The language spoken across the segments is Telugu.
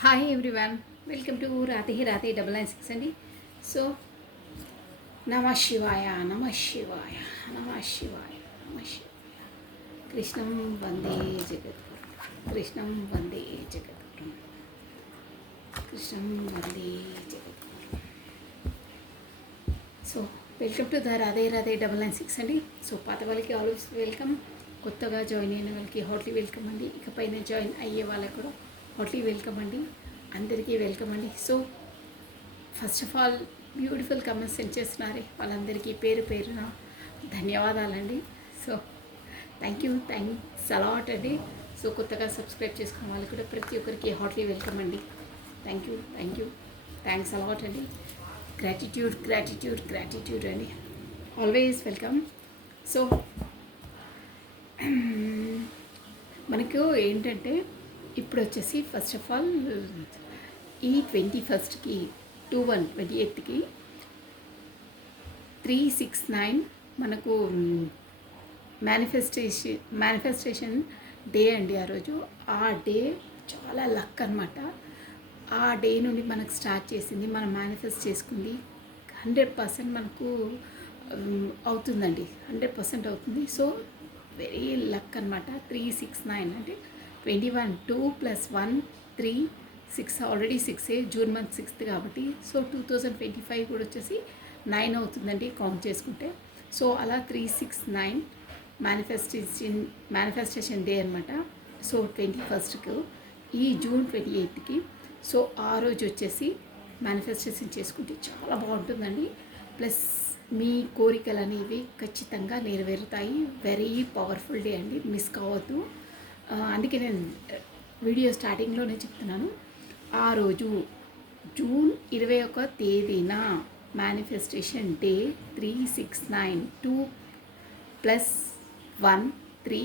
హాయ్ ఎవ్రీవన్, వెల్కమ్ టు రాతే రాతే 996 అండి. సో నమ శివాయ నమ శివాయ నమ శివాయ నమ శివాయ. కృష్ణం వందే జగద్గురు, కృష్ణం వందే జగద్గురు, కృష్ణం వందే జగద్గురు. సో వెల్కమ్ టు ద రాతే 996 అండి. సో పాత వాళ్ళకి ఆల్వేస్ వెల్కమ్, కొత్తగా జాయిన్ అయిన వాళ్ళకి హార్ట్లీ వెల్కమ్ అండి. ఇకపైన జాయిన్ అయ్యే వాళ్ళకి కూడా హార్ట్లీ వెల్కమ్ అండి. అందరికీ వెల్కమ్ అండి. So first of all beautiful comments send చేస్తున్నారే వాళ్ళందరికీ పేరు పేరున ధన్యవాదాలండి. సో థ్యాంక్స్ అలాట్ అండి. సో కొత్తగా సబ్స్క్రైబ్ చేసుకున్న వాళ్ళు కూడా ప్రతి ఒక్కరికి హార్ట్లీ వెల్కమ్ అండి. థ్యాంక్ యూ థ్యాంక్స్ అలాట్ అండి. గ్రాటిట్యూడ్ అండి. Always welcome. సో మనకు ఏంటంటే ఇప్పుడు వచ్చేసి ఫస్ట్ ఆఫ్ ఆల్ ఈ 21కి 2/1/28కి 369 మనకు మేనిఫెస్టేషన్ డే అండి. ఆ రోజు ఆ డే చాలా లక్ అనమాట. ఆ డే నుండి మనకు స్టార్ట్ చేసింది, మనం మేనిఫెస్ట్ చేసుకుంది 100% మనకు అవుతుందండి. 100% అవుతుంది. సో వెరీ లక్ అనమాట. 369 అంటే 21 2 + 1 3 6 ఆల్రెడీ 6 జూన్ మంత్ 6th కాబట్టి సో 2025 కూడా వచ్చేసి 9 అవుతుందండి కౌంట్ చేసుకుంటే. సో అలా 369 మేనిఫెస్టేషన్ డే అనమాట. సో 21st ఈ జూన్ 28కి సో ఆ రోజు వచ్చేసి మేనిఫెస్టేషన్ చేసుకుంటే చాలా బాగుంటుందండి. ప్లస్ మీ కోరికలు అనేవి ఖచ్చితంగా నెరవేరుతాయి. వెరీ పవర్ఫుల్ డే అండి, మిస్ కావద్దు. అందుకే నేను వీడియో స్టార్టింగ్లోనే చెప్తున్నాను. ఆ రోజు జూన్ 21 తేదీన manifestation day 369 2 + 1 3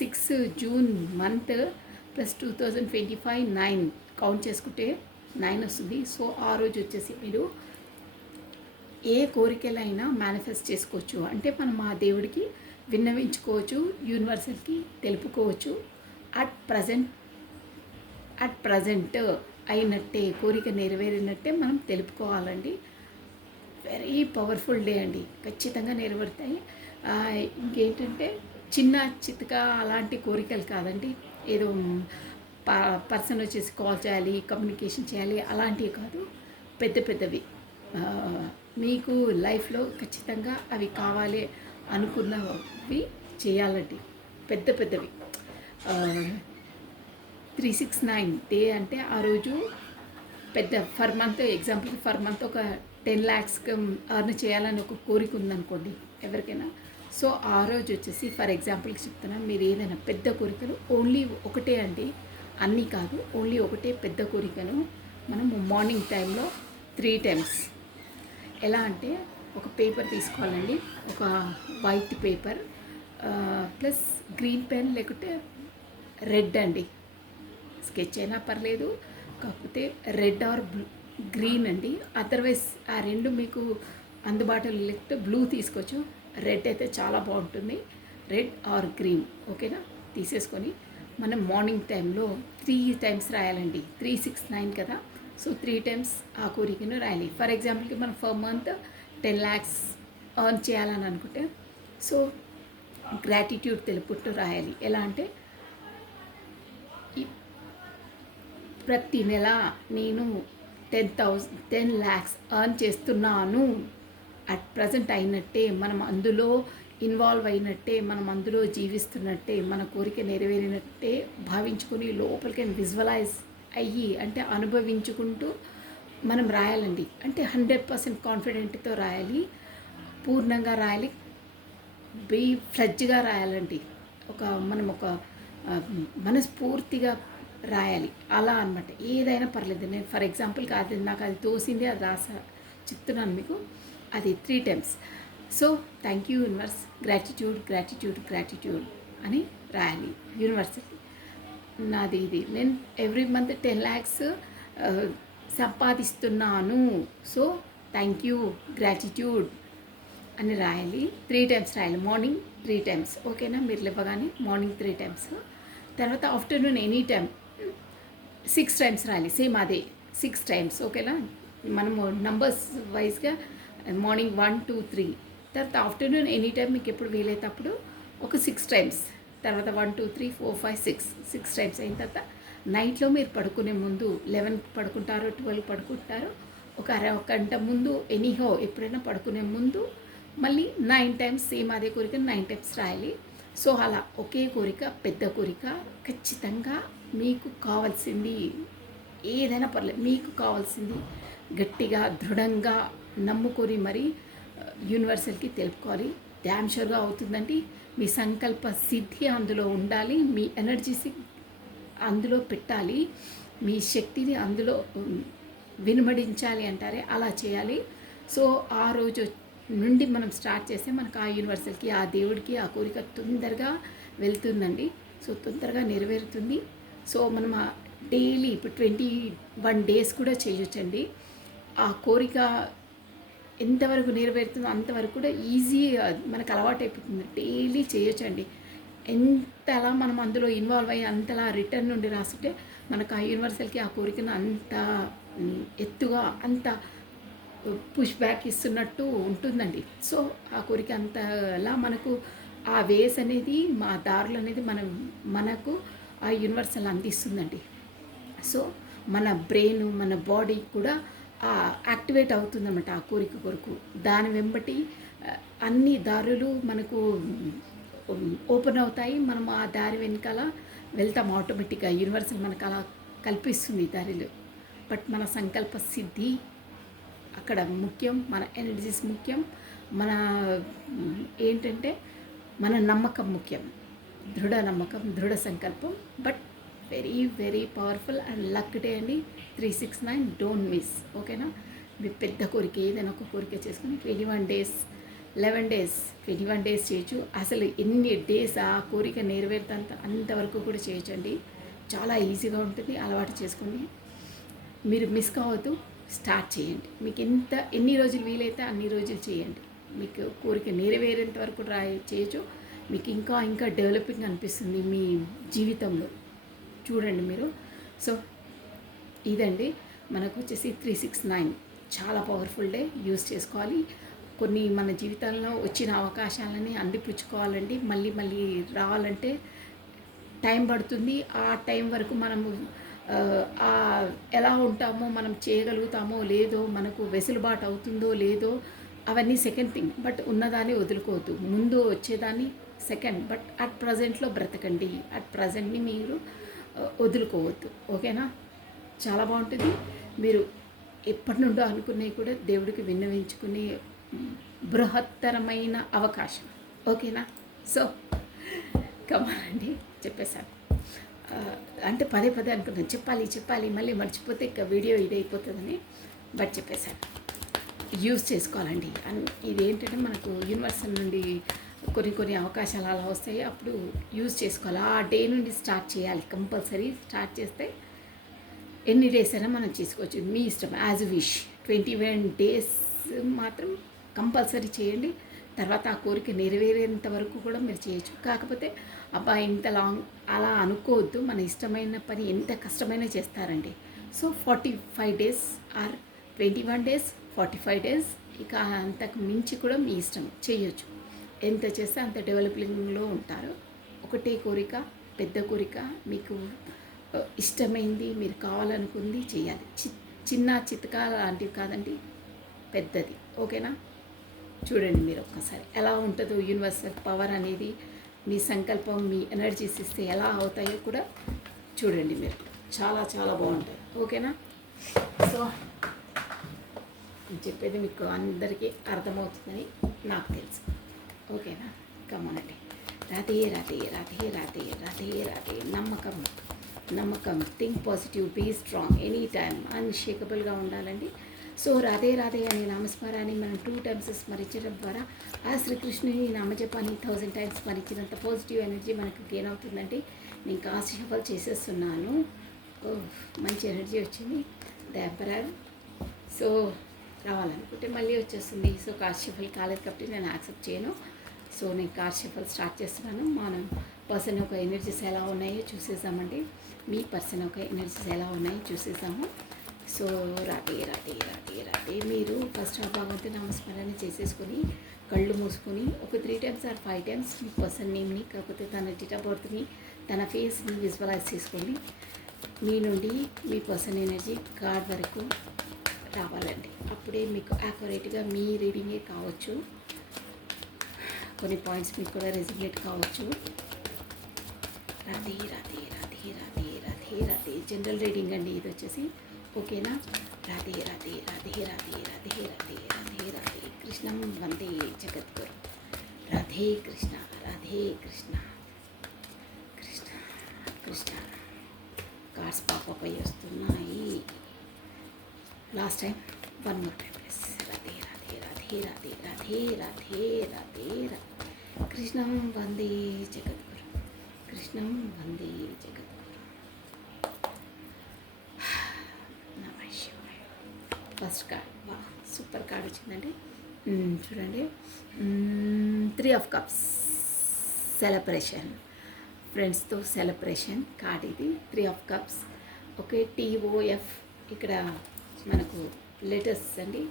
6 June month plus 2025 9 count చేసుకుంటే 9 వస్తుంది. సో ఆ రోజు వచ్చేసి మీరు ఏ కోరికలైనా మేనిఫెస్ట్ చేసుకోవచ్చు. అంటే మనం ఆ దేవుడికి విన్నవించుకోవచ్చు, యూనివర్సల్కి తెలుపుకోవచ్చు. అట్ ప్రజెంట్ అయినట్టే, కోరిక నెరవేరినట్టే మనం తెలుపుకోవాలండి. వెరీ పవర్ఫుల్ డే అండి, ఖచ్చితంగా నెరవేరుతాయి. ఇంకేంటంటే చిన్న చితక అలాంటి కోరికలు కాదండి. ఏదో పర్సన్ వచ్చేసి కాల్ చేయాలి, కమ్యూనికేషన్ చేయాలి అలాంటివి కాదు. పెద్దవి మీకు లైఫ్లో ఖచ్చితంగా అవి కావాలి అనుకున్నవి చేయాలండి. పెద్దవి 369 డే అంటే ఆ రోజు పెద్ద ఫర్ మంత్, ఎగ్జాంపుల్కి ఫర్ మంత్ ఒక 10 lakhs ఎర్న్ చేయాలని ఒక కోరిక ఉందనుకోండి ఎవరికైనా. సో ఆ రోజు వచ్చేసి ఫర్ ఎగ్జాంపుల్కి చెప్తున్నా, మీరు ఏదైనా పెద్ద కోరికలు ఓన్లీ ఒకటే అండి, అన్నీ కాదు, ఓన్లీ ఒకటే పెద్ద కోరికను మనం మార్నింగ్ టైంలో 3 times ఎలా అంటే ఒక పేపర్ తీసుకోవాలండి, ఒక white paper plus green pen లేకుంటే రెడ్ అండి, స్కెచ్ అయినా పర్లేదు, కాకపోతే రెడ్ ఆర్ గ్రీన్ అండి. అదర్వైజ్ ఆ రెండు మీకు అందుబాటులో లేకపోతే బ్లూ తీసుకోవచ్చు. రెడ్ అయితే చాలా బాగుంటుంది, రెడ్ ఆర్ గ్రీన్. ఓకేనా, తీసేసుకొని మనం మార్నింగ్ టైంలో 3 times రాయాలండి. 369 కదా, సో 3 times ఆ కోరికను రాయాలి. ఫర్ ఎగ్జాంపుల్కి మనం ఫర్ మంత్ 10 lakhs ఎర్న్ చేయాలని అనుకుంటే సో గ్రాటిట్యూడ్ తెలుపుతూ రాయాలి. ఎలా అంటే ప్రతి నెల నేను 10 lakhs ఎర్న్ చేస్తున్నాను, అట్ ప్రజెంట్ అయినట్టే, మనం అందులో ఇన్వాల్వ్ అయినట్టే, మనం అందులో జీవిస్తున్నట్టే, మన కోరిక నెరవేరినట్టే భావించుకొని లోపలికి విజువలైజ్ అయ్యి అంటే అనుభవించుకుంటూ మనం రాయాలండి. అంటే 100% కాన్ఫిడెంట్తో రాయాలి, పూర్ణంగా రాయాలి, ఫ్లెడ్జ్గా రాయాలండి. మనం ఒక మనస్ఫూర్తిగా రాయాలి అలా అనమాట. ఏదైనా పర్లేదు, నేను ఫర్ ఎగ్జాంపుల్కి అది నాకు అది తోసింది, అది చెప్తున్నాను మీకు. అది 3 times. So thank you universe, gratitude అని రాయాలి యూనివర్స్కి. నాది ఇది, నేను ఎవ్రీ మంత్ 10 lakhs సంపాదిస్తున్నాను, సో థ్యాంక్ యూ గ్రాటిట్యూడ్ అని రాయాలి. 3 times రాయాలి, మార్నింగ్ 3 times. ఓకేనా, మీరు లేవగానే మార్నింగ్ 3 times, తర్వాత ఆఫ్టర్నూన్ ఎనీ టైం 6 టైమ్స్ రాయాలి. సేమ్ అదే 6 టైమ్స్. ఓకేనా? మనము నంబర్స్ వైజ్గా మార్నింగ్ 1, 2, 3 తర్వాత ఆఫ్టర్నూన్ ఎనీ టైం మీకు ఎప్పుడు వీలైతే అప్పుడు ఒక 6 టైమ్స్, తర్వాత 1, 2, 3, 4, 5, 6 టైమ్స్ అయిన తర్వాత నైట్లో మీరు పడుకునే ముందు 11 పడుకుంటారో 12 పడుకుంటారో ఒక గంట ముందు ఎనీహో ఎప్పుడైనా పడుకునే ముందు మళ్ళీ 9 టైమ్స్ సేమ్ అదే కోరిక 9 టైమ్స్ రాయాలి. సో అలా ఒకే కోరిక, పెద్ద కోరిక ఖచ్చితంగా మీకు కావాల్సింది ఏదైనా పర్లేదు, మీకు కావాల్సింది గట్టిగా దృఢంగా నమ్ముకొని మరి యూనివర్సల్కి తెలుపుకోవాలి. డ్యామ్ షూర్గా అవుతుందండి. మీ సంకల్ప సిద్ధి అందులో ఉండాలి, మీ ఎనర్జీసి అందులో పెట్టాలి, మీ శక్తిని అందులో వినుమడించాలి అంటారే అలా చేయాలి. సో ఆ రోజు నుండి మనం స్టార్ట్ చేస్తే మనకు ఆ యూనివర్సల్కి, ఆ దేవుడికి ఆ కోరిక తొందరగా వెళ్తుందండి. సో తొందరగా నెరవేరుతుంది. సో మనం డైలీ ఇప్పుడు 21 డేస్ కూడా చేయొచ్చండి. ఆ కోరిక ఎంతవరకు నెరవేరుతుందో అంతవరకు కూడా ఈజీ మనకు అలవాటు అయిపోతుంది. డైలీ చేయొచ్చండి. ఎంతలా మనం అందులో ఇన్వాల్వ్ అయ్యి అంతలా రిటర్న్ నుండి రాస్తుంటే మనకు ఆ యూనివర్సల్కి ఆ కోరికను అంత ఎత్తుగా అంత పుష్ బ్యాక్ ఇస్తున్నట్టు ఉంటుందండి. సో ఆ కోరిక అంతలా మనకు ఆ వేస్ అనేది, మా దారులు అనేది మనకు ఆ యూనివర్సల్ అందిస్తుందండి. సో మన బ్రెయిన్, మన బాడీ కూడా యాక్టివేట్ అవుతుందన్నమాట ఆ కోరిక కొరకు. దాని వెంబటి అన్ని దారులు మనకు ఓపెన్ అవుతాయి. మనం ఆ దారి వెనకాల వెళ్తాం ఆటోమేటిక్గా. యూనివర్సల్ మనకు అలా కల్పిస్తుంది దారిలో. బట్ మన సంకల్ప సిద్ధి అక్కడ ముఖ్యం, మన ఎనర్జీస్ ముఖ్యం, మన ఏంటంటే మన నమ్మకం ముఖ్యం. దృఢ నమ్మకం, దృఢ సంకల్పం. But very very powerful and luck day అండి 369. Don't miss. ఓకేనా? మీ పెద్ద కోరిక ఏదైనా ఒక కోరిక చేసుకుని 21 డేస్ 11 డేస్ 21 డేస్ చేయొచ్చు. అసలు ఎన్ని డేస్ ఆ కోరిక నెరవేరుతంత అంతవరకు కూడా చేయొచ్చండి. చాలా ఈజీగా ఉంటుంది. అలవాటు చేసుకోండి. మీరు మిస్ కావద్దు, స్టార్ట్ చేయండి. మీకు ఎన్ని రోజులు వీలైతే అన్ని రోజులు చేయండి. మీకు కోరిక నెరవేరేంత వరకు చేయొచ్చు. మీకు ఇంకా ఇంకా డెవలపింగ్ అనిపిస్తుంది మీ జీవితంలో. చూడండి మీరు. సో ఇదండి మనకు వచ్చేసి 369 చాలా పవర్ఫుల్ డే. యూజ్ చేసుకోవాలి. కొన్ని మన జీవితంలో వచ్చిన అవకాశాలని అందిపుచ్చుకోవాలండి. మళ్ళీ మళ్ళీ రావాలంటే టైం పడుతుంది. ఆ టైం వరకు మనము ఎలా ఉంటామో, మనం చేయగలుగుతామో లేదో, మనకు వెసులుబాటు అవుతుందో లేదో అవన్నీ సెకండ్ థింగ్. బట్ ఉన్నదాన్ని వదులుకోవద్దు. ముందు వచ్చేదాన్ని సెకండ్. బట్ అట్ ప్రజెంట్లో బ్రతకండి. అట్ ప్రజెంట్ని మీరు వదులుకోవద్దు. ఓకేనా? చాలా బాగుంటుంది. మీరు ఎప్పటి నుండో అనుకునేవి కూడా దేవుడికి విన్నవించుకునే బృహత్తరమైన అవకాశం. ఓకేనా? సో కమానండి, చెప్పేశాను. అంటే పదే పదే అనుకున్నాను చెప్పాలి మళ్ళీ మర్చిపోతే ఇక వీడియో ఇదైపోతుందని. బట్ చెప్పేశాను. యూజ్ చేసుకోవాలండి. ఇదేంటంటే మనకు యూనివర్సల్ నుండి కొన్ని అవకాశాలు అలా వస్తాయి. అప్పుడు యూజ్ చేసుకోవాలి. ఆ డే నుండి స్టార్ట్ చేయాలి. కంపల్సరీ స్టార్ట్ చేస్తే ఎన్ని డేస్ అయినా మనం చేసుకోవచ్చు. మీ ఇష్టం, యాజ్ విష్. 21 డేస్ మాత్రం కంపల్సరీ చేయండి. తర్వాత ఆ కోరిక నెరవేరేంత వరకు కూడా మీరు చేయొచ్చు. కాకపోతే అబ్బా ఇంత లాంగ్ అలా అనుకోవద్దు. మన ఇష్టమైన పని ఎంత కష్టమైనా చేస్తారండి. So 45 days or 21 days 45 days, ఇక అంతకు మించి కూడా మీ ఇష్టం, చేయొచ్చు. ఎంత చేస్తే అంత డెవలపింగ్లో ఉంటారు. ఒకటే కోరిక, పెద్ద కోరిక, మీకు ఇష్టమైంది, మీరు కావాలనుకుంది చేయాలి. చిన్న చితక లాంటివి కాదండి, పెద్దది. ఓకేనా? చూడండి మీరు ఒక్కసారి ఎలా ఉంటుందో యూనివర్సల్ పవర్ అనేది. మీ సంకల్పం, మీ ఎనర్జీస్ ఇస్తే ఎలా అవుతాయో కూడా చూడండి మీరు. చాలా చాలా బాగుంటాయి. ఓకేనా? సో నేను చెప్పేది మీకు అందరికీ అర్థమవుతుందని నాకు తెలుసు. ఓకేనా? కమోనండి. రాధే రాధే రాధే రాధే రాధే రాధే. నమ్మకం, think positive, be strong, any time అన్షేకబుల్గా ఉండాలండి. సో రాధే రాధే అనే నామస్మరాన్ని మనం 2 టైమ్స్ స్మరించడం ద్వారా ఆ శ్రీకృష్ణుని నామజపాన్ని 1000 టైమ్స్ స్మరించినంత పాజిటివ్ ఎనర్జీ మనకు గెయిన్ అవుతుందండి. నేను కాస్ట్ షఫల్ చేసేస్తున్నాను. మంచి ఎనర్జీ వచ్చింది. The emperor. సో రావాలనుకుంటే మళ్ళీ వచ్చేస్తుంది. సో కాస్ట్ షఫల్ కాలేదు కాబట్టి నేను యాక్సెప్ట్ చేయను. సో నేను కాస్ట్ షఫల్ స్టార్ట్ చేస్తున్నాను. మనం పర్సన్ యొక్క ఎనర్జీస్ ఎలా ఉన్నాయో చూసేసామండి. మీ పర్సన్ యొక్క ఎనర్జీస్ ఎలా ఉన్నాయో చూసేసాము. సో రాటే మీరు ఫస్ట్ ఆ భగవంతుని నామస్మరణ చేసేసుకొని కళ్ళు మూసుకొని ఒక 3 times ఆర్ 5 times మీ పర్సన్ నేమ్ని, కాకపోతే తన డేట్ ఆఫ్ బర్త్ని, తన ఫేస్ని విజువలైజ్ చేసుకోండి. మీ నుండి మీ పర్సన్ ఎనర్జీ కార్డ్ వరకు రావాలండి. అప్పుడే మీకు యాక్యురేట్గా మీ రీడింగే కావచ్చు. కొన్ని పాయింట్స్ మీకు కూడా రెసిగ్నేట్ కావచ్చు. రాధే జనరల్ రీడింగ్ అండి ఇది వచ్చేసి. ఓకేనా? రాధే కృష్ణం వందే జగద్గురు. రాధే కృష్ణ కృష్ణ కృష్ణ. కార్డ్స్ పాపపై వస్తున్నాయి. Last time 1 more time please. Radhe కృష్ణం వందే జగద్గురు. కృష్ణం వందే జగద్గురు. ఫస్ట్ కార్డ్ వా సూపర్ కార్డ్ వచ్చిందండి. చూడండి, 3 of cups సెలబ్రేషన్, ఫ్రెండ్స్తో సెలబ్రేషన్ కార్డ్ ఇది. 3 of cups. ఓకే, TOF ఇక్కడ మనకు లెటర్స్ అండి.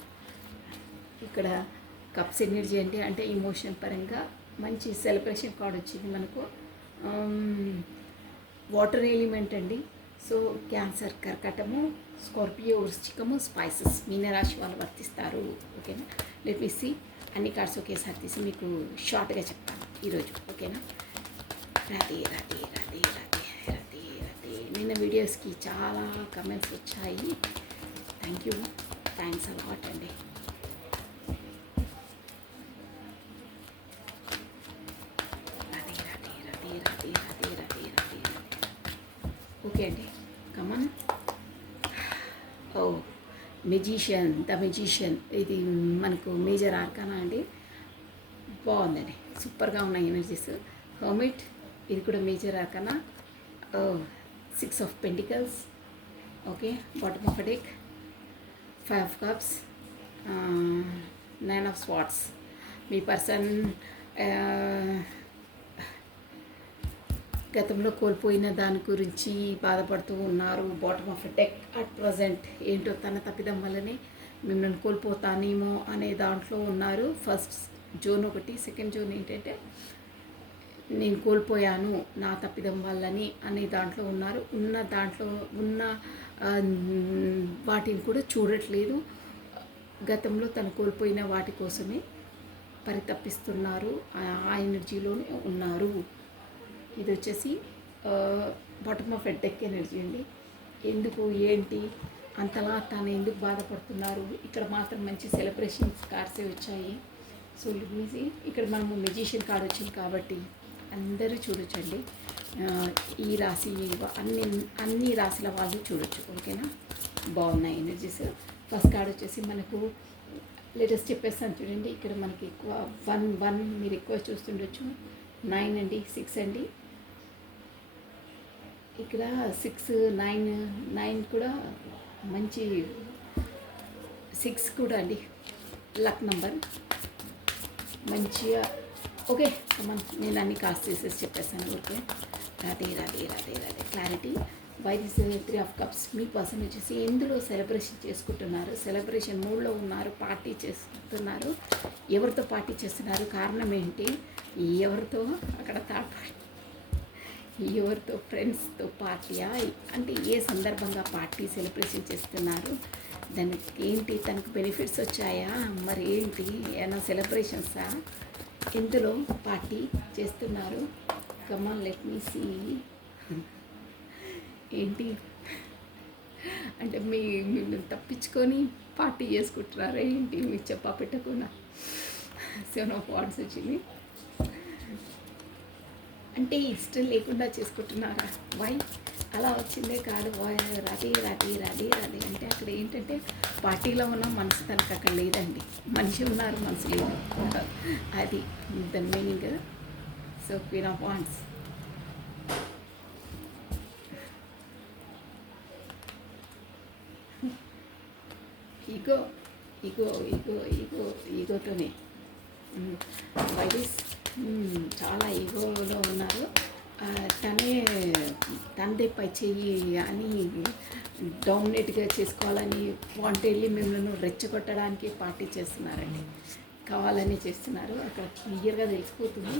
ఇక్కడ కప్స్ ఎనర్జీ అంటే ఇమోషన్ పరంగా మంచి సెలబ్రేషన్ కార్డ్ వచ్చింది మనకు. వాటర్ ఎలిమెంట్ అండి. సో క్యాన్సర్, కర్కటము, స్కార్పియో, వృశ్చికము, స్పైసెస్ మీనరాశి వాళ్ళు వర్తిస్తారు. ఓకేనా? Let me see. అన్ని కార్డ్స్ ఒకేసారి తీసి మీకు షార్ట్గా చెప్తాను ఈరోజు. ఓకేనా? రాధే నిన్న వీడియోస్కి చాలా కమెంట్స్ వచ్చాయి. థ్యాంక్స్ అలాట్ అండి. ఓకే అండి, కమన్. ద మెజిషియన్ ఇది మనకు మేజర్ ఆర్కానా అండి. బాగుందండి, సూపర్గా ఉన్నాయి ఎనర్జీస్. హర్మిట్ ఇది కూడా major arcana. 6 of Pentacles. Okay, bottom of deck 5 of Cups, 9 of Swords. Me person గతంలో కోల్పోయిన దాని గురించి బాధపడుతూ ఉన్నారు. Bottom of deck at present ఏంటో తన తప్పిదం వల్లనే మిమ్మల్ని కోల్పోతానేమో అనే దాంట్లో ఉన్నారు. ఫస్ట్ జోన్ ఒకటి, సెకండ్ జోన్ ఏంటంటే నేను కోల్పోయాను నా తప్పిదం వల్లని అనే దాంట్లో ఉన్నారు. ఉన్న వాటిని కూడా చూడట్లేదు. గతంలో తను కోల్పోయిన వాటి కోసమే పరితపిస్తున్నారు. ఆ ఎనర్జీలోనే ఉన్నారు. ఇది వచ్చేసి బాటమ్ ఆఫ్ డెక్ ఎనర్జీ అండి. ఎందుకు ఏంటి అంతలా తను ఎందుకు బాధపడుతున్నారు? ఇక్కడ మాత్రం మంచి సెలబ్రేషన్స్ కార్డ్సే వచ్చాయి. So easy. ఇక్కడ మనము మెజిషియన్ కార్డ్ వచ్చింది కాబట్టి అందరూ చూడొచ్చండి. ఈ రాశి అన్ని రాశుల వాళ్ళు చూడొచ్చు. ఓకేనా? బాగున్నాయి ఎనర్జీస్. ఫస్ట్ కార్డ్ వచ్చేసి మనకు లేటెస్ట్ చెప్పేస్తాను చూడండి. ఇక్కడ మనకి ఎక్కువ 1 మీరు ఎక్కువ చూస్తుండొచ్చు. 9 అండి, 6 అండి. ఇక్కడ 6, 9 కూడా మంచి. 6 కూడా అండి లక్ నంబర్ మంచిగా. ఓకే కమన్, నేను అన్ని కాస్ట్ చేసేసి చెప్పేస్తాను. Okay, Radhe clarity. Why this 3 of Cups. మీ పర్సన్ వచ్చేసి ఎందులో సెలబ్రేషన్ చేసుకుంటున్నారు? సెలబ్రేషన్ మూడ్లో ఉన్నారు, పార్టీ చేస్తున్నారు. ఎవరితో పార్టీ చేస్తున్నారు? కారణం ఏంటి? ఎవరితో? అక్కడ థర్డ్ పార్టీ. ఎవరితో? ఫ్రెండ్స్తో పార్టీయా? అంటే ఏ సందర్భంగా పార్టీ సెలబ్రేషన్ చేస్తున్నారు? దానికి ఏంటి? తనకు బెనిఫిట్స్ వచ్చాయా? మరి ఏంటి? ఏమైనా సెలబ్రేషన్సా? ఎందులో పార్టీ చేస్తున్నారు? Come on let me see. ఏంటి అంటే మిమ్మల్ని తప్పించుకొని పార్టీ చేసుకుంటున్నారా ఏంటి? మీకు చెప్పా పెట్టకుండా 7 of Wands వచ్చింది. అంటే ఇష్టం లేకుండా చేసుకుంటున్నారా? వై అలా వచ్చిందే కాదు. రాధే అంటే అక్కడ ఏంటంటే పార్టీలో ఉన్న మనసు తనకు అక్కడ లేదండి. మనిషి ఉన్నారు, మనసు లేదు. అది దాని meaning. So queen of wands. ఈగోతోనే వైదిస్ చాలా ఈగోలో ఉన్నారు. తనే తనదే పై చెయ్యి అని డామినేట్గా చేసుకోవాలని వాంటెడ్లీ మిమ్మల్ని రెచ్చగొట్టడానికి పార్టీ చేస్తున్నారండి. కావాలని చేస్తున్నారు. అక్కడ క్లియర్గా తెలిసిపోతుంది.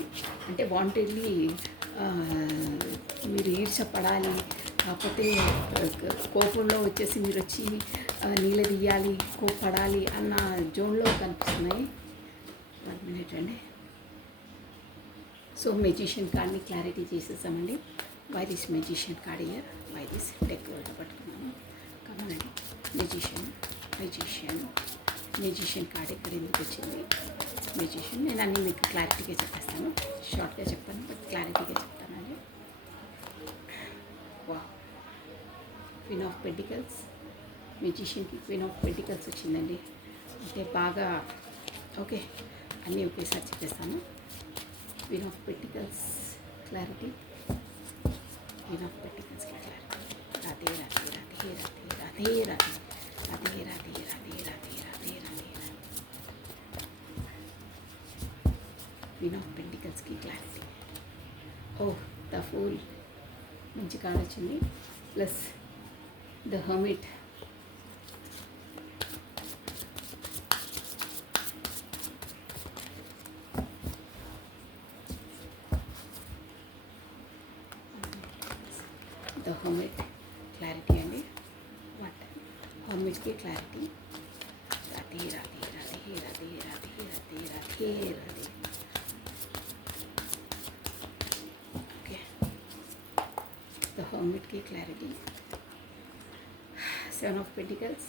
అంటే వాంటెడ్లీ మీరు ఈర్షపడాలి, కాకపోతే కోపంలో వచ్చేసి మీరు వచ్చి నిలదీయాలి, కోపడాలి అన్న జోన్లో కనిపిస్తున్నాయి. 1 మినిట్ అండి. సో మెజిషియన్ కార్డ్ని క్లారిటీ చేసేసామండి. Why this magician card year, why this deck పట్టుకున్నాము. కమనండి. మెజిషియన్ మెజిషియన్ కార్డ్ ఇక్కడ ఎందుకు వచ్చింది? మెజిషియన్ నేను అన్నీ మీకు క్లారిటీగా చెప్పేస్తాను. షార్ట్గా చెప్పాను బట్ క్లారిటీగా చెప్తానండి. వా క్వీన్ ఆఫ్ పెంటికల్స్, మెజిషియన్కి క్వీన్ ఆఫ్ పెంటికల్స్ వచ్చిందండి. అంటే బాగా ఓకే, అన్నీ ఒకేసారి చెప్పేస్తాను. Queen of Pentacles, clarity. Queen of Pentacles की clarity. Radhe Radhe Radhe Radhe Radhe Radhe Radhe Radhe Radhe Radhe Radhe Radhe. Queen of Pentacles की clarity. Oh, the Fool. మంచి కార్డ్ వచ్చింది. Plus the hermit. The hermit clarity అండి. వాట్ హర్మిట్కి clarity. Radhe Radhe Radhe Radhe Radhe Radhe Radhe Radhe. Okay, the హర్మిట్కి క్లారిటీ. 7 ఆఫ్ పెంటికల్స్,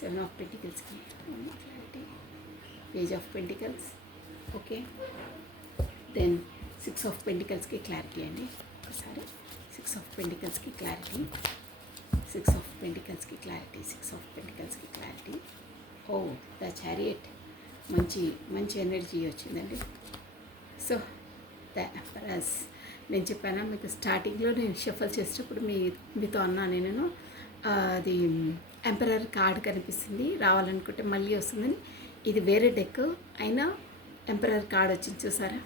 7 ఆఫ్ పెంటికల్స్కి clarity. Page of pentacles. Okay, then 6 of పెంటికల్స్కి క్లారిటీ అండి. ఒకసారి 6 ఆఫ్ పెంటికల్స్కి క్లారిటీ, 6 ఆఫ్ పెంటికల్స్కి క్లారిటీ, 6 ఆఫ్ పెంటికల్స్కి క్లారిటీ. Oh, the chariot. మంచి మంచి ఎనర్జీ వచ్చిందండి. So the emperors. నేను చెప్పాను మీకు స్టార్టింగ్లో, నేను షఫల్ చేసేటప్పుడు మీతో అన్నాను నేను, అది ఎంపరర్ కార్డ్ కనిపిస్తుంది, రావాలనుకుంటే మళ్ళీ వస్తుందని. ఇది వేరే డెక్ అయినా ఎంపరర్ కార్డ్ వచ్చింది చూసారా.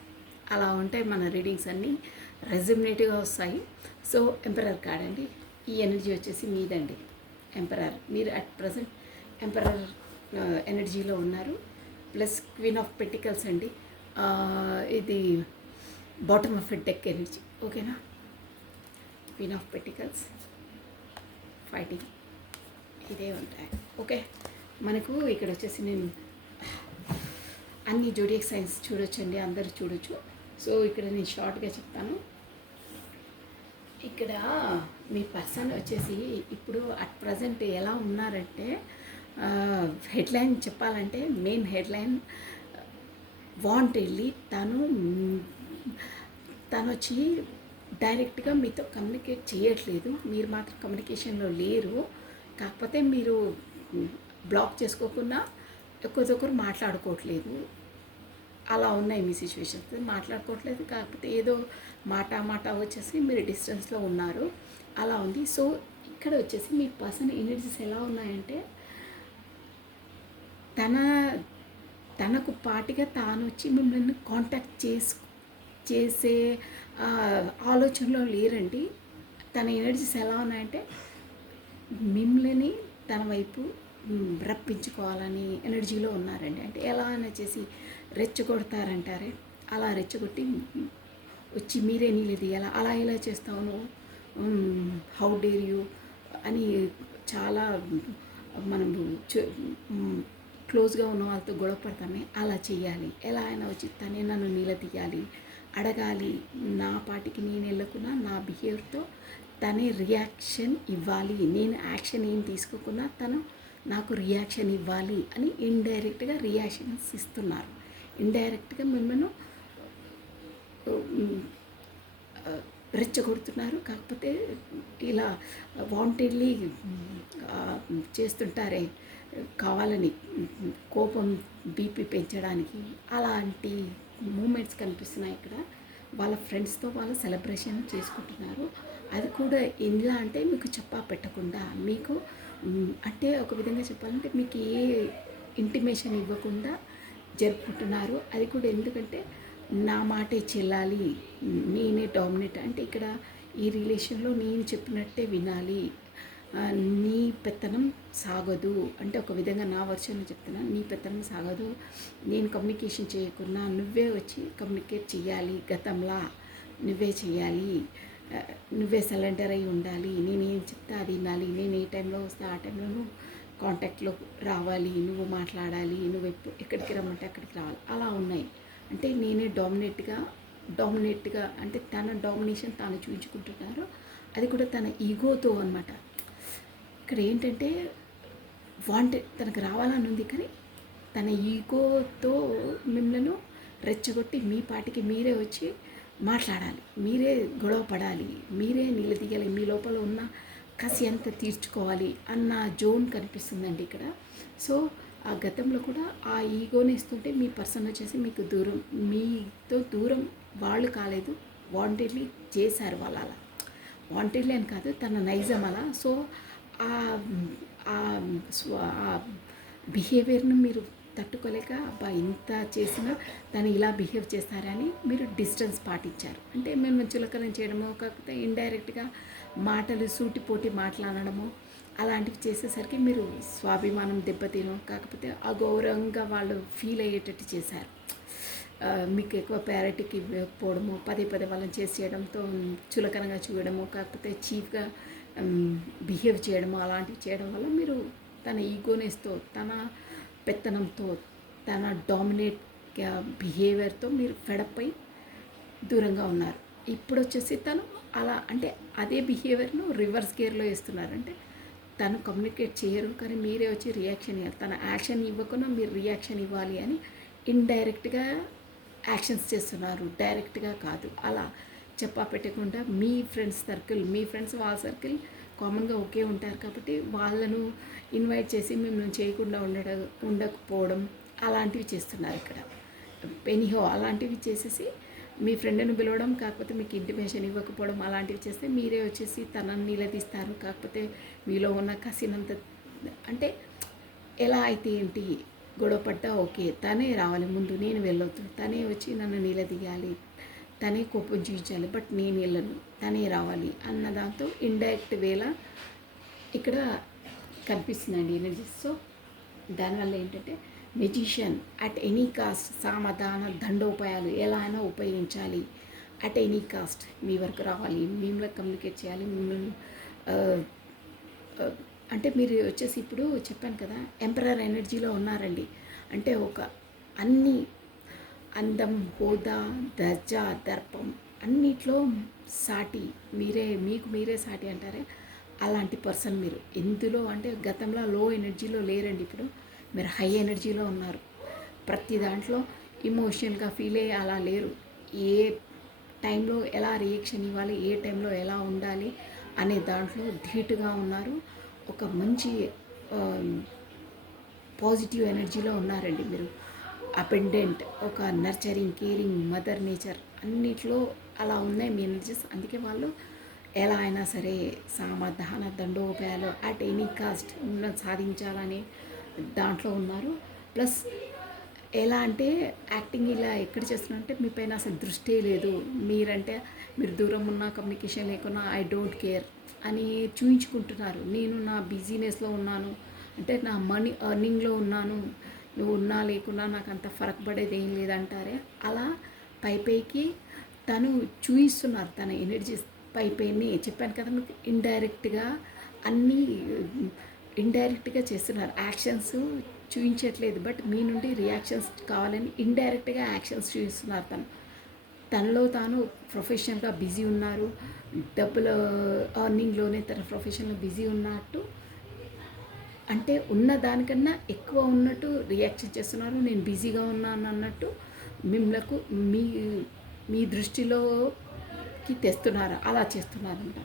అలా ఉంటాయి మన రీడింగ్స్ అన్నీ, రెజ్యూమినేటివ్గా వస్తాయి. సో ఎంపరర్ కార్డ్ అండి. ఈ ఎనర్జీ వచ్చేసి మీదండి. ఎంపరర్, మీరు అట్ ప్రజెంట్ ఎంపరర్ ఎనర్జీలో ఉన్నారు. ప్లస్ క్వీన్ ఆఫ్ పెంటికల్స్ అండి. ఇది బాటమ్ ఆఫ్ డెక్ ఎనర్జీ. ఓకేనా. క్వీన్ ఆఫ్ పెంటికల్స్, ఫైటింగ్, ఇదే ఉంటాయి. ఓకే, మనకు ఇక్కడ వచ్చేసి నేను అన్ని జోడియాక్ సైన్స్ చూడొచ్చండి, అందరూ చూడొచ్చు. సో ఇక్కడ నేను షార్ట్గా చెప్తాను. ఇక్కడ మీ పర్సన్ వచ్చేసి ఇప్పుడు అట్ ప్రజెంట్ ఎలా ఉన్నారంటే, హెడ్లైన్ చెప్పాలంటే మెయిన్ హెడ్లైన్ వాంటెడ్లీ తను వచ్చి డైరెక్ట్గా మీతో కమ్యూనికేట్ చేయట్లేదు. మీరు మాత్రం కమ్యూనికేషన్లో లేరు. కాకపోతే మీరు బ్లాక్ చేసుకోకుండా ఒకరికొకరు మాట్లాడుకోవట్లేదు. అలా ఉన్నాయి మీ సిచ్యువేషన్స్. మాట్లాడుకోవట్లేదు, కాకపోతే ఏదో మాట వచ్చేసి మీరు డిస్టెన్స్లో ఉన్నారు, అలా ఉంది. సో ఇక్కడ వచ్చేసి మీ పర్సన్ ఎనర్జీస్ ఎలా ఉన్నాయంటే, తనకు పాటిగా తాను వచ్చి మిమ్మల్ని కాంటాక్ట్ చేసే ఆలోచనలో లేరండి. తన ఎనర్జీస్ ఎలా ఉన్నాయంటే, మిమ్మల్ని తన వైపు రప్పించుకోవాలని ఎనర్జీలో ఉన్నారండి. అంటే ఎలా అని చేసి రెచ్చగొడతారంటారే, అలా రెచ్చగొట్టి వచ్చి మీరే నీళ్ళది అలా ఇలా చేస్తావు నువ్వు, హౌ డేర్ యూ అని చాలా మనం క్లోజ్గా ఉన్న వాళ్ళతో గొడవ పడతామే, అలా చేయాలి. ఎలా అయినా వచ్చి తనే నన్ను నిలదీయాలి, అడగాలి. నా పాటికి నేను వెళ్ళకున్నా నా బిహేవియర్తో తనే రియాక్షన్ ఇవ్వాలి. నేను యాక్షన్ ఏం తీసుకోకున్నా తను నాకు రియాక్షన్ ఇవ్వాలి అని ఇండైరెక్ట్గా రియాక్షన్స్ ఇస్తున్నారు. ఇండైరెక్ట్గా మిమ్మల్ని రెచ్చగొడుతున్నారు. కాకపోతే ఇలా వాంటెడ్లీ చేస్తుంటారే కావాలని, కోపం బీపీ పెంచడానికి, అలాంటి మూమెంట్స్ కనిపిస్తున్నాయి ఇక్కడ. వాళ్ళ ఫ్రెండ్స్తో వాళ్ళు సెలబ్రేషన్ చేసుకుంటున్నారు. అది కూడా ఎలా అంటే మీకు చెప్పా పెట్టకుండా, మీకు అంటే ఒక విధంగా చెప్పాలంటే మీకు ఏ ఇంటిమేషన్ ఇవ్వకుండా జరుపుకుంటున్నారు. అది కూడా ఎందుకంటే నా మాటే చెల్లాలి, నేనే డామినేట్. అంటే ఇక్కడ ఈ రిలేషన్లో నేను చెప్పినట్టే వినాలి, నీ పెత్తనం సాగదు. అంటే ఒక విధంగా నా వర్షన్లో చెప్తున్నా, నీ పెత్తనం సాగదు, నేను కమ్యూనికేషన్ చేయకున్నా నువ్వే వచ్చి కమ్యూనికేట్ చేయాలి, గతంలా నువ్వే చేయాలి, నువ్వే సరెండర్ అయి ఉండాలి, నేను ఏం చెప్తే అది వినాలి, నేను ఏ టైంలో వస్తే ఆ టైంలో నువ్వు కాంటాక్ట్లో రావాలి, నువ్వు మాట్లాడాలి, నువ్వు ఎక్కడికి రమ్మంటే అక్కడికి రావాలి, అలా ఉన్నాయి. అంటే నేనే డామినేట్గా అంటే తన డామినేషన్ తాను చూపించుకుంటున్నారు. అది కూడా తన ఈగోతో అనమాట. ఇక్కడ ఏంటంటే తనకు రావాలని ఉంది, కానీ తన ఈగోతో మిమ్మల్ని రెచ్చగొట్టి మీ పాటికి మీరే వచ్చి మాట్లాడాలి, మీరే గొడవ పడాలి, మీరే నిలదీయాలి, మీ లోపల ఉన్న కసి అంతా తీర్చుకోవాలి అన్న జోన్ కనిపిస్తుందండి ఇక్కడ. సో ఆ గతంలో కూడా ఆ ఈగోని ఇస్తుంటే మీ పర్సన్ వచ్చేసి మీకు మీతో దూరం వాళ్ళు కాలేదు, వాంటెడ్లీ చేశారు వాళ్ళు. అలా వాంటెడ్లీ అని కాదు, తన నైజం అలా. సో ఆ బిహేవియర్ను మీరు తట్టుకోలేక అబ్బా ఇంత చేసినా తను ఇలా బిహేవ్ చేస్తారని మీరు డిస్టెన్స్ పాటించారు. అంటే మేము చులకన చేయడమో, కాకపోతే ఇండైరెక్ట్గా మాటలు సూటిపోటి మాట్లాడడము అలాంటివి చేసేసరికి మీరు స్వాభిమానం దెబ్బతినో, కాకపోతే అగౌరవంగా వాళ్ళు ఫీల్ అయ్యేటట్టు చేశారు. మీకు ఎక్కువ ప్రయారిటీకి ఇవ్వకపోవడము, పదే వాళ్ళని చేసేయడంతో చులకనగా చూడడము, కాకపోతే చీఫ్గా బిహేవ్ చేయడము, అలాంటివి చేయడం వల్ల మీరు తన ఈగోనెస్తో, తన పెత్తనంతో, తన డామినేట్ బిహేవియర్తో మీరు ఫెడప్ అయి దూరంగా ఉన్నారు. ఇప్పుడు వచ్చేసి తను అలా అంటే అదే బిహేవియర్ను రివర్స్ గేర్లో వేస్తున్నారు. అంటే తను కమ్యూనికేట్ చేయరు, కానీ మీరే వచ్చి రియాక్షన్ ఇవ్వాలి. తన యాక్షన్ ఇవ్వకుండా మీరు రియాక్షన్ ఇవ్వాలి అని ఇండైరెక్ట్గా యాక్షన్స్ చేస్తున్నారు, డైరెక్ట్గా కాదు. అలా చెప్పా పెట్టకుండా మీ ఫ్రెండ్స్ సర్కిల్, మీ ఫ్రెండ్స్ వాళ్ళ సర్కిల్ కామన్గా ఒకే ఉంటారు కాబట్టి వాళ్ళను ఇన్వైట్ చేసి మిమ్మల్ని చేయకుండా ఉండకపోవడం అలాంటివి చేస్తున్నారు ఇక్కడ. ఎనీహో అలాంటివి చేసేసి మీ ఫ్రెండ్ని పిలవడం, కాకపోతే మీకు ఇంటిమేషన్ ఇవ్వకపోవడం అలాంటివి చేస్తే మీరే వచ్చేసి తనని నిలదీస్తారు. కాకపోతే మీలో ఉన్న కసినంత అంటే ఎలా అయితే ఏంటి, గొడవ పడ్డా ఓకే, తనే రావాలి ముందు, నేను వెళ్ళొద్దు, తనే వచ్చి నన్ను నిలదీయాలి, తనే కోపం చూపించాలి, బట్ నేను వెళ్ళను, తనే రావాలి అన్న దాంతో ఇండైరెక్ట్ వేలా ఇక్కడ కనిపిస్తుందండి ఎనర్జీస్. సో దానివల్ల ఏంటంటే మెజిషియన్ అట్ ఎనీ కాస్ట్, సామధాన దండోపాయాలు ఎలా అయినా ఉపయోగించాలి, అట్ ఎనీ కాస్ట్ మీ వరకు రావాలి, మిమ్మల్ని కమ్యూనికేట్ చేయాలి, మిమ్మల్ని అంటే మీరు వచ్చేసి ఇప్పుడు చెప్పాను కదా ఎంపరర్ ఎనర్జీలో ఉన్నారండి. అంటే ఒక అన్ని అందం, హోదా, దర్జా, దర్పం అన్నిట్లో సాటి మీకు మీరే సాటి అంటారే అలాంటి పర్సన్ మీరు. ఎందులో అంటే గతంలో లో ఎనర్జీలో లేరండి, ఇప్పుడు మీరు హై ఎనర్జీలో ఉన్నారు. ప్రతి దాంట్లో ఇమోషనల్గా ఫీల్ అయ్యి అలా లేరు. ఏ టైంలో ఎలా రియాక్షన్ ఇవ్వాలి, ఏ టైంలో ఎలా ఉండాలి అనే దాంట్లో ధీటుగా ఉన్నారు. ఒక మంచి పాజిటివ్ ఎనర్జీలో ఉన్నారండి మీరు. అపెండెంట్, ఒక నర్చరింగ్, కేరింగ్, మదర్ నేచర్ అన్నిట్లో అలా ఉన్నాయి మీ ఎనర్జీస్. అందుకే వాళ్ళు ఎలా అయినా సరే సామధాన దండోపాయాలు అట్ ఎనీ కాస్ట్ సాధించాలని దాంట్లో ఉన్నారు. ప్లస్ ఎలా అంటే యాక్టింగ్ ఇలా ఎక్కడ చేస్తున్నారంటే మీ పైన అసలు దృష్టి లేదు, మీరంటే మీరు దూరం ఉన్న కమ్యూనికేషన్ లేకున్నా ఐ డోంట్ కేర్ అని చూయించుకుంటున్నారు. నేను నా బిజీనెస్లో ఉన్నాను, అంటే నా మనీ ఎర్నింగ్లో ఉన్నాను, నువ్వు ఉన్నా లేకున్నా నాకు అంత ఫరక్ పడేది ఏం లేదంటారే అలా పైకి తను చూయిస్తున్నారు. తన ఎనర్జీస్ పైని చెప్పాను కదా మీకు, ఇండైరెక్ట్గా చేస్తున్నారు. యాక్షన్స్ చూపించట్లేదు, బట్ మీ నుండి రియాక్షన్స్ కావాలని ఇండైరెక్ట్గా యాక్షన్స్ చూపిస్తున్నారు. తనలో తాను ప్రొఫెషనల్గా బిజీ ఉన్నారు, డబ్బుల ఎర్నింగ్లోనే తన ప్రొఫెషన్లో బిజీ ఉన్నట్టు, అంటే ఉన్న దానికన్నా ఎక్కువ ఉన్నట్టు రియాక్షన్ చేస్తున్నారు. నేను బిజీగా ఉన్నాను అన్నట్టు మిమ్మలకు మీ దృష్టిలోకి తెస్తున్నారు, అలా చేస్తున్నారంట.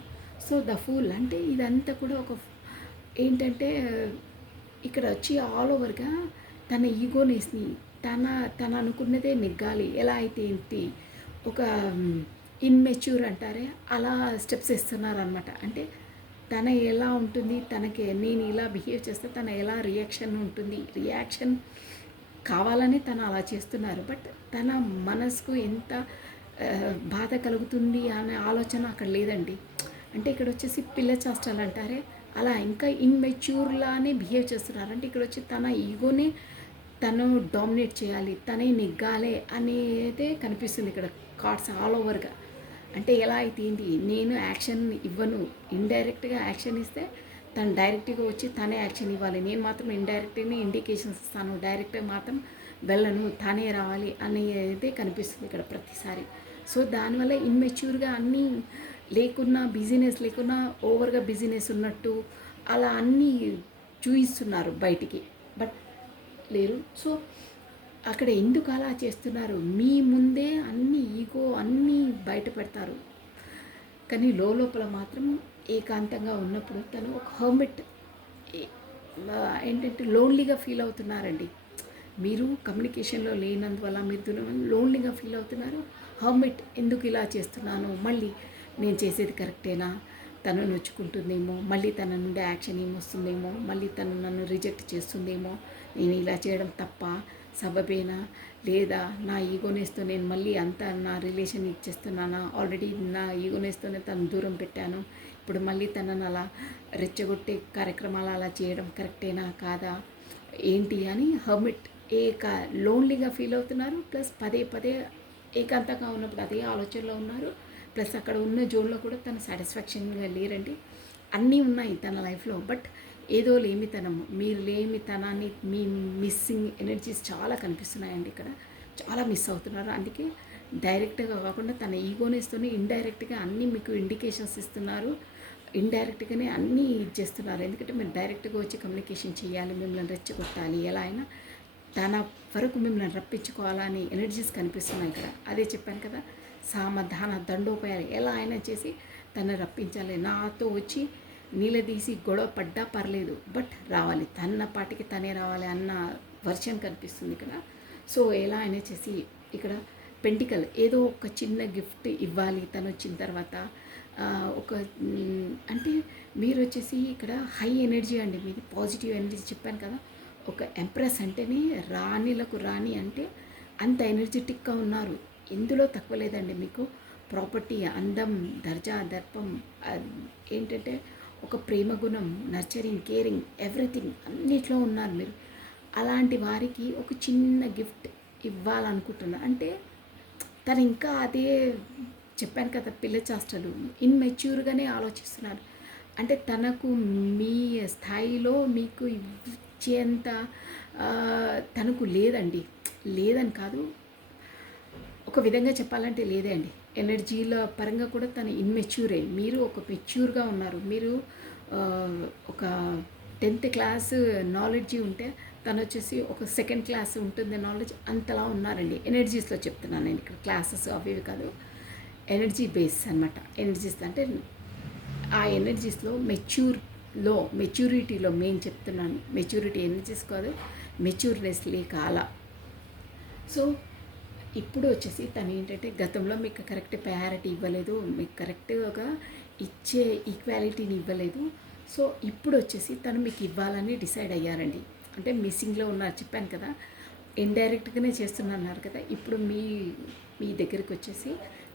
సో ద ఫూల్ అంటే ఇదంతా కూడా ఒక ఏంటంటే ఇక్కడ వచ్చి ఆల్ ఓవర్గా తన ఈగోనేస్ని తన అనుకున్నదే నెగ్గాలి, ఎలా అయితే ఏంటి ఒక ఇన్మెచ్యూర్ అంటారే అలా స్టెప్స్ ఇస్తున్నారనమాట. అంటే తన ఎలా ఉంటుంది, తనకి నేను ఇలా బిహేవ్ చేస్తే తన ఎలా రియాక్షన్ ఉంటుంది, రియాక్షన్ కావాలని తను అలా చేస్తున్నారు. బట్ తన మనసుకు ఎంత బాధ కలుగుతుంది అనే ఆలోచన అక్కడ లేదండి. అంటే ఇక్కడ వచ్చేసి పిల్ల చేష్టలు అంటారే అలా ఇంకా ఇన్మెచ్యూర్లానే బిహేవ్ చేస్తున్నారు. అంటే ఇక్కడ వచ్చి తన ఈగోనే తను డామినేట్ చేయాలి, తనే నెగ్గాలి అనేదే కనిపిస్తుంది ఇక్కడ కార్డ్స్ ఆల్ ఓవర్గా. అంటే ఎలా అయితే ఏంటి, నేను యాక్షన్ ఇవ్వను, ఇండైరెక్ట్గా యాక్షన్ ఇస్తే తను డైరెక్ట్గా వచ్చి తనే యాక్షన్ ఇవ్వాలి, నేను మాత్రం ఇండైరెక్ట్గానే ఇండికేషన్స్ ఇస్తాను, డైరెక్ట్గా మాత్రం వెళ్ళను, తానే రావాలి అనేది కనిపిస్తుంది ఇక్కడ ప్రతిసారి. సో దానివల్ల ఇన్మెచ్యూర్గా అన్నీ లేకున్నా, బిజినెస్ లేకున్నా ఓవర్గా బిజినెస్ ఉన్నట్టు అలా అన్నీ చూపిస్తున్నారు బయటికి, బట్ లేరు. సో అక్కడ ఎందుకు అలా చేస్తున్నారు, మీ ముందే అన్ని ఈగో అన్నీ బయట పెడతారు, కానీ లోపల మాత్రం ఏకాంతంగా ఉన్నప్పుడు తను ఒక హర్మిట్ ఏంటంటే లోన్లీగా ఫీల్ అవుతున్నారండి. మీరు కమ్యూనికేషన్లో లేనందువల్ల మీరు లోన్లీగా ఫీల్ అవుతున్నారు. హర్మిట్ ఎందుకు ఇలా చేస్తున్నాను, మళ్ళీ నేను చేసేది కరెక్టేనా, తను నొచ్చుకుంటుందేమో, మళ్ళీ తన నుండి యాక్షన్ ఏమొస్తుందేమో, మళ్ళీ తను నన్ను రిజెక్ట్ చేస్తుందేమో, నేను ఇలా చేయడం తప్ప సబబేనా, లేదా నా ఈగోనేస్తో నేను మళ్ళీ అంతా నా రిలేషన్ ఇచ్చేస్తున్నానా, ఆల్రెడీ నా ఈగోనేస్తోనే తను దూరం పెట్టాను, ఇప్పుడు మళ్ళీ తనను అలా రెచ్చగొట్టే కార్యక్రమాలు అలా చేయడం కరెక్టేనా కాదా ఏంటి అని హర్మిట్ లోన్లీగా ఫీల్ అవుతున్నారు. ప్లస్ పదే పదే ఏకాంతంగా ఉన్నప్పుడు అదే ఆలోచనలో ఉన్నారు. ప్లస్ అక్కడ ఉన్న జోన్లో కూడా తను సాటిస్ఫాక్షన్గా లేరండి. అన్నీ ఉన్నాయి తన లైఫ్లో, బట్ ఏదో లేమితనం, మీరు లేమితనాన్ని, మీ మిస్సింగ్ ఎనర్జీస్ చాలా కనిపిస్తున్నాయండి ఇక్కడ, చాలా మిస్ అవుతున్నారు. అందుకే డైరెక్ట్గా కాకుండా తన ఈగోనేస్తోనే ఇండైరెక్ట్గా అన్నీ మీకు ఇండికేషన్స్ ఇస్తున్నారు, ఇండైరెక్ట్గానే అన్నీ ఇచ్చేస్తున్నారు. ఎందుకంటే మీరు డైరెక్ట్గా వచ్చి కమ్యూనికేషన్ చేయాలి, మిమ్మల్ని రెచ్చగొట్టాలి, ఎలా అయినా తన వరకు మిమ్మల్ని రప్పించుకోవాలని ఎనర్జీస్ కనిపిస్తున్నాయి ఇక్కడ. అదే చెప్పాను కదా, సామధాన దండోపాయాలు ఎలా అయినా చేసి తను రప్పించాలి, నాతో వచ్చి నీళ్ళదీసి గొడవ పడ్డా పర్లేదు, బట్ రావాలి, తన పాటికి తనే రావాలి అన్న వర్షన్ కనిపిస్తుంది ఇక్కడ. సో ఎలా అయినా చేసి ఇక్కడ పెంటికల్ ఏదో ఒక చిన్న గిఫ్ట్ ఇవ్వాలి తను వచ్చిన తర్వాత. ఒక అంటే మీరు వచ్చేసి ఇక్కడ హై ఎనర్జీ అండి, మీది పాజిటివ్ ఎనర్జీ చెప్పాను కదా. ఒక ఎంప్రెస్ అంటేనే రాణిలకు రాణి అంటే అంత ఎనర్జెటిక్గా ఉన్నారు, ఎందులో తక్కువ లేదండి మీకు. ప్రాపర్టీ, అందం, దర్జా, దర్పం, ఏంటంటే ఒక ప్రేమ గుణం, నర్చరింగ్, కేరింగ్, ఎవ్రీథింగ్ అన్నిట్లో ఉన్నారు మీరు. అలాంటి వారికి ఒక చిన్న గిఫ్ట్ ఇవ్వాలనుకుంటున్నారు అంటే తను ఇంకా అదే చెప్పాను కదా, పిల్ల చేష్టలు, ఇన్మెచ్యూర్గానే ఆలోచిస్తున్నారు. అంటే తనకు మీ స్థాయిలో మీకు ఇచ్చేంత తనకు లేదండి. లేదని కాదు, ఒక విధంగా చెప్పాలంటే లేదే అండి. ఎనర్జీల పరంగా కూడా తను ఇన్మెచ్యూరే, మీరు ఒక మెచ్యూర్గా ఉన్నారు. మీరు ఒక 10th క్లాస్ నాలెడ్జీ ఉంటే తను వచ్చేసి ఒక 2nd క్లాస్ ఉంటుంది నాలెడ్జ్, అంతలా ఉన్నారండి. ఎనర్జీస్లో చెప్తున్నాను నేను ఇక్కడ, క్లాసెస్ అవి ఇవి కాదు, ఎనర్జీ బేస్ అనమాట. ఎనర్జీస్ అంటే ఆ ఎనర్జీస్లో మెచ్యూరిటీలో మేము చెప్తున్నాను, మెచ్యూరిటీ ఎనర్జీస్ కాదు, మెచ్యూర్నెస్ లేక అలా. సో ఇప్పుడు వచ్చేసి తను ఏంటంటే గతంలో మీకు కరెక్ట్ ప్రయారిటీ ఇవ్వలేదు, మీకు కరెక్ట్గా ఇచ్చే ఈక్వాలిటీని ఇవ్వలేదు. సో ఇప్పుడు వచ్చేసి తను మీకు ఇవ్వాలని డిసైడ్ అయ్యారండి. అంటే మిస్సింగ్లో ఉన్నారు చెప్పాను కదా, ఇండైరెక్ట్గానే చేస్తున్నారు కదా. ఇప్పుడు మీ దగ్గరికి వచ్చేసి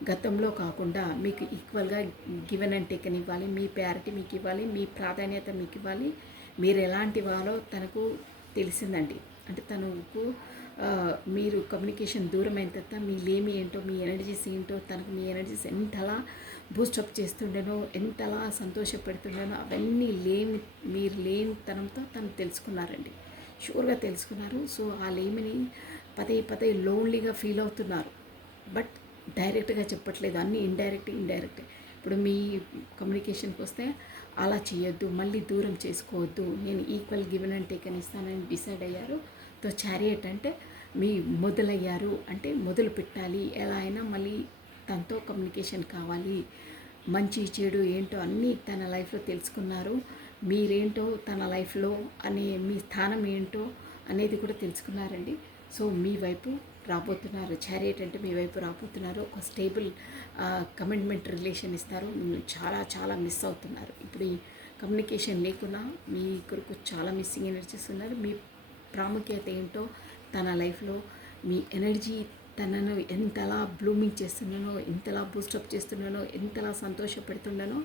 గతంలో కాకుండా మీకు ఈక్వల్గా గివెన్ అండ్ టేకన్ ఇవ్వాలి, మీ ప్రయారిటీ మీకు ఇవ్వాలి, మీ ప్రాధాన్యత మీకు ఇవ్వాలి. మీరు ఎలాంటి వాళ్ళో తనకు తెలిసిందండి. అంటే తనకు మీరు కమ్యూనికేషన్ దూరమైన తర్వాత మీ లేమి ఏంటో, మీ ఎనర్జీస్ ఏంటో, తనకు మీ ఎనర్జీస్ ఎంతలా బూస్టప్ చేస్తుండేనో, ఎంతలా సంతోషపెడుతుండేనో అవన్నీ మీరు లేనితనంతో తను తెలుసుకున్నారండి, షూర్గా తెలుసుకున్నారు. సో ఆ లేమిని పదే లోన్లీగా ఫీల్ అవుతున్నారు, బట్ డైరెక్ట్గా చెప్పట్లేదు, అన్నీ ఇండైరెక్ట్. ఇప్పుడు మీ కమ్యూనికేషన్కి వస్తే అలా చేయొద్దు, మళ్ళీ దూరం చేసుకోవద్దు, నేను ఈక్వల్ గివెన్ అండ్ టేకన్ ఇస్తానని డిసైడ్ అయ్యారు. తో చారియట్ అంటే మీ మొదలయ్యారు అంటే మొదలు పెట్టాలి, ఎలా అయినా మళ్ళీ తనతో కమ్యూనికేషన్ కావాలి, మంచి చెడు ఏంటో అన్నీ తన లైఫ్లో తెలుసుకున్నారు. మీరేంటో తన లైఫ్లో అనే మీ స్థానం ఏంటో అనేది కూడా తెలుసుకున్నారండి. సో మీ వైపు రాబోతున్నారు, చారియట్ అంటే మీ వైపు రాబోతున్నారు, ఒక స్టేబుల్ కమిట్మెంట్ రిలేషన్ ఇస్తారు. చాలా మిస్ అవుతున్నారు. ఇప్పుడు ఈ కమ్యూనికేషన్ లేకున్నా మీ కొరకు చాలా మిస్సింగ్ ఎనర్జీస్ ఉన్నారు. మీ ప్రాముఖ్యత ఏంటో తన లైఫ్లో మీ ఎనర్జీ తనను ఎంతలా బ్లూమింగ్ చేస్తున్నానో, ఎంతలా బూస్టప్ చేస్తున్నానో, ఎంతలా సంతోషపెడుతున్నానో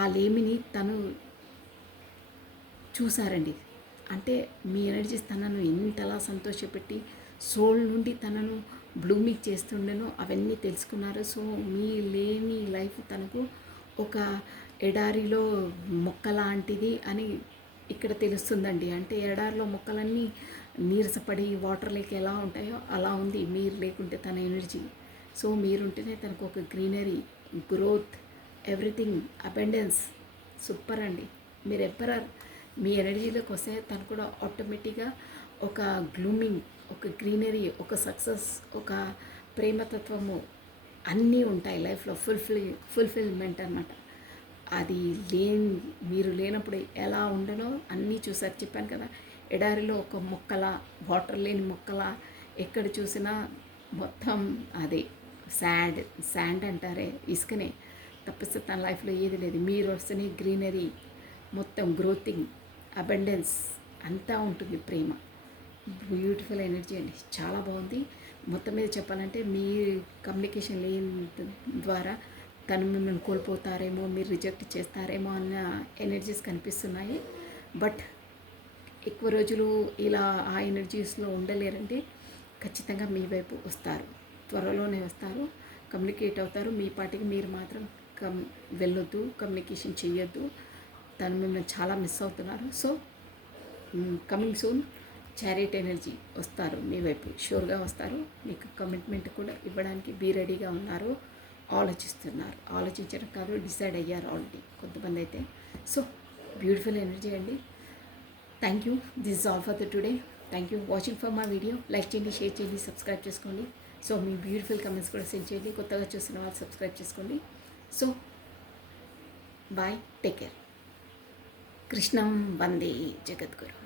ఆ లేమిని తను చూసారండి. అంటే మీ ఎనర్జీస్ తనను ఎంతలా సంతోషపెట్టి సోల్ నుండి తనను బ్లూమింగ్ చేస్తుండేనో అవన్నీ తెలుసుకున్నారు. సో మీ లేని లైఫ్ తనకు ఒక ఎడారిలో మొక్క లాంటిది అని ఇక్కడ తెలుస్తుందండి. అంటే ఎడారిలో మొక్కలన్నీ నీరసపడి వాటర్ లేక ఎలా ఉంటాయో అలా ఉంది మీరు లేకుంటే తన ఎనర్జీ. సో మీరుంటేనే తనకు ఒక greenery, growth, everything, abundance. Super అండి. మీరు ఎవ్వరర్ మీ ఎనర్జీలోకి వస్తే తను కూడా ఆటోమేటిక్గా ఒక గ్లూమింగ్, ఒక గ్రీనరీ, ఒక సక్సెస్, ఒక ప్రేమతత్వము అన్నీ ఉంటాయి లైఫ్లో. ఫుల్ఫిల్మెంట్ అనమాట. అది మీరు లేనప్పుడు ఎలా ఉండనో అన్నీ చూసారు. చెప్పాను కదా, ఎడారిలో ఒక మొక్కలా, వాటర్ లేని మొక్కలా, ఎక్కడ చూసినా మొత్తం అదే శాండ్ అంటారే, ఇసుకనే తప్పిస్తే తన లైఫ్లో ఏది లేదు. మీరు వస్తేనే గ్రీనరీ, మొత్తం గ్రోతింగ్, అబెండెన్స్ అంతా ఉంటుంది. ప్రేమ, బ్యూటిఫుల్ ఎనర్జీ అండి. చాలా బాగుంది. మొత్తం మీద చెప్పాలంటే మీ కమ్యూనికేషన్ లేని ద్వారా తను మిమ్మల్ని కోల్పోతారేమో, మీరు రిజెక్ట్ చేస్తారేమో అన్న ఎనర్జీస్ కనిపిస్తున్నాయి. బట్ ఎక్కువ రోజులు ఇలా ఆ ఎనర్జీస్లో ఉండలేరండి. ఖచ్చితంగా మీ వైపు వస్తారు, త్వరలోనే వస్తారు, కమ్యూనికేట్ అవుతారు. మీ పాటికి మీరు మాత్రం వెళ్ళొద్దు, కమ్యూనికేషన్ చేయొద్దు. తను మిమ్మల్ని చాలా మిస్ అవుతున్నారు. So coming soon chariot energy వస్తారు మీ వైపు, షూర్గా వస్తారు. మీకు కమిట్మెంట్ కూడా ఇవ్వడానికి బీ రెడీగా ఉన్నారు. ఆలోచించడం కాదు, డిసైడ్ అయ్యారు ఆల్రెడీ కొంతమంది అయితే. సో బ్యూటిఫుల్ ఎనర్జీ అండి. Thank you. This is all for the today. Thank you watching for my video. Like చేయండి, షేర్ చేయండి, సబ్స్క్రైబ్ చేసుకోండి. సో మీ బ్యూటిఫుల్ కమెంట్స్ కూడా సెండ్ చేయండి. కొత్తగా చూసిన వాళ్ళు సబ్స్క్రైబ్ చేసుకోండి. So bye, take care. కృష్ణం వందే జగద్గురు.